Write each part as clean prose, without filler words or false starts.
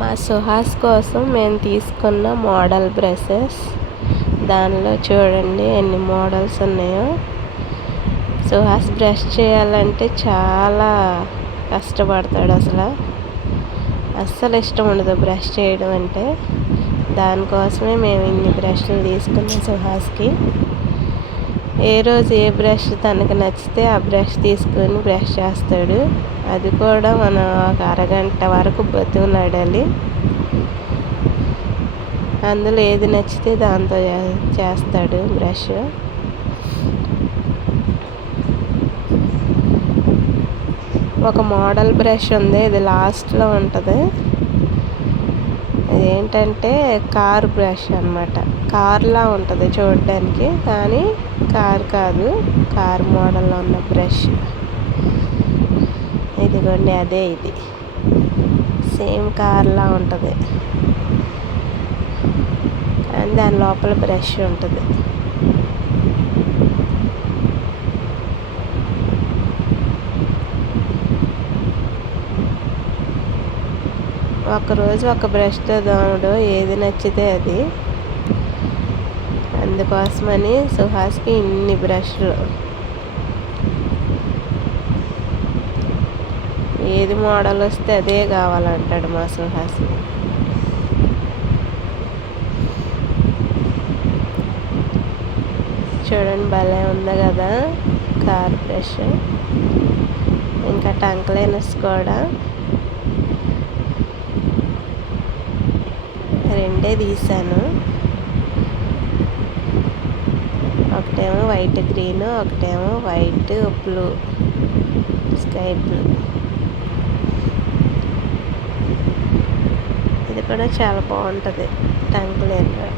మా సుహాస్ కోసం మేము తీసుకున్న మోడల్ బ్రషెస్. దానిలో చూడండి ఎన్ని మోడల్స్ ఉన్నాయో. సుహాస్ బ్రష్ చేయాలంటే చాలా కష్టపడతాడు. అస్సలు ఇష్టం ఉండదు బ్రష్ చేయడం అంటే. దానికోసమే మేము ఇన్ని బ్రష్లు తీసుకున్నాం సుహాస్కి. ఏ రోజు ఏ బ్రష్ తనకు నచ్చితే ఆ బ్రష్ తీసుకొని బ్రష్ చేస్తాడు. అది కూడా మనం ఒక అరగంట వరకు బతిమలాడాలి. అందులో ఏది నచ్చితే దాంతో చేస్తాడు బ్రష్. ఒక మోడల్ బ్రష్ ఉంది, ఇది లాస్ట్లో ఉంటుంది. అదేంటంటే కార్ బ్రష్ అన్నమాట. కార్లా ఉంటుంది చూడడానికి, కానీ కార్ కాదు, కార్ మోడల్లో ఉన్న బ్రష్. ఇదిగోండి అదే, ఇది సేమ్ కార్లా ఉంటుంది కానీ దాని లోపల బ్రష్ ఉంటుంది. ఒకరోజు ఒక బ్రష్తో దోమడు, ఏది నచ్చితే అది. అందుకోసమని సుహాస్కి ఇన్ని బ్రష్లు. ఏది మోడల్ వస్తే అదే కావాలంటాడు మా సుహాస్. చూడండి భలే ఉంది కదా కార్ బ్రష్. ఇంకా టంగ్ క్లీనర్స్ కూడా రెండే తీసాను. ఒకటేమో వైట్ గ్రీన్, ఒకటేమో వైట్ బ్లూ, స్కై బ్లూ. ఇది కూడా చాలా బాగుంటుంది టంగ్ క్లీనర్.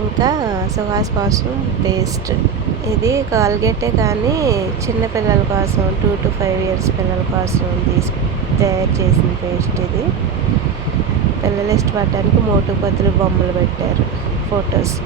ఇంకా సుహాస్ కోసం పేస్ట్. ఇది కాల్గేటే కానీ చిన్నపిల్లల కోసం 2 to 5 years పిల్లల కోసం తయారు చేసిన పేస్ట్ ఇది. పిల్లలు ఇష్టపడడానికి మోటు పత్రులు బొమ్మలు పెట్టారు, ఫొటోస్.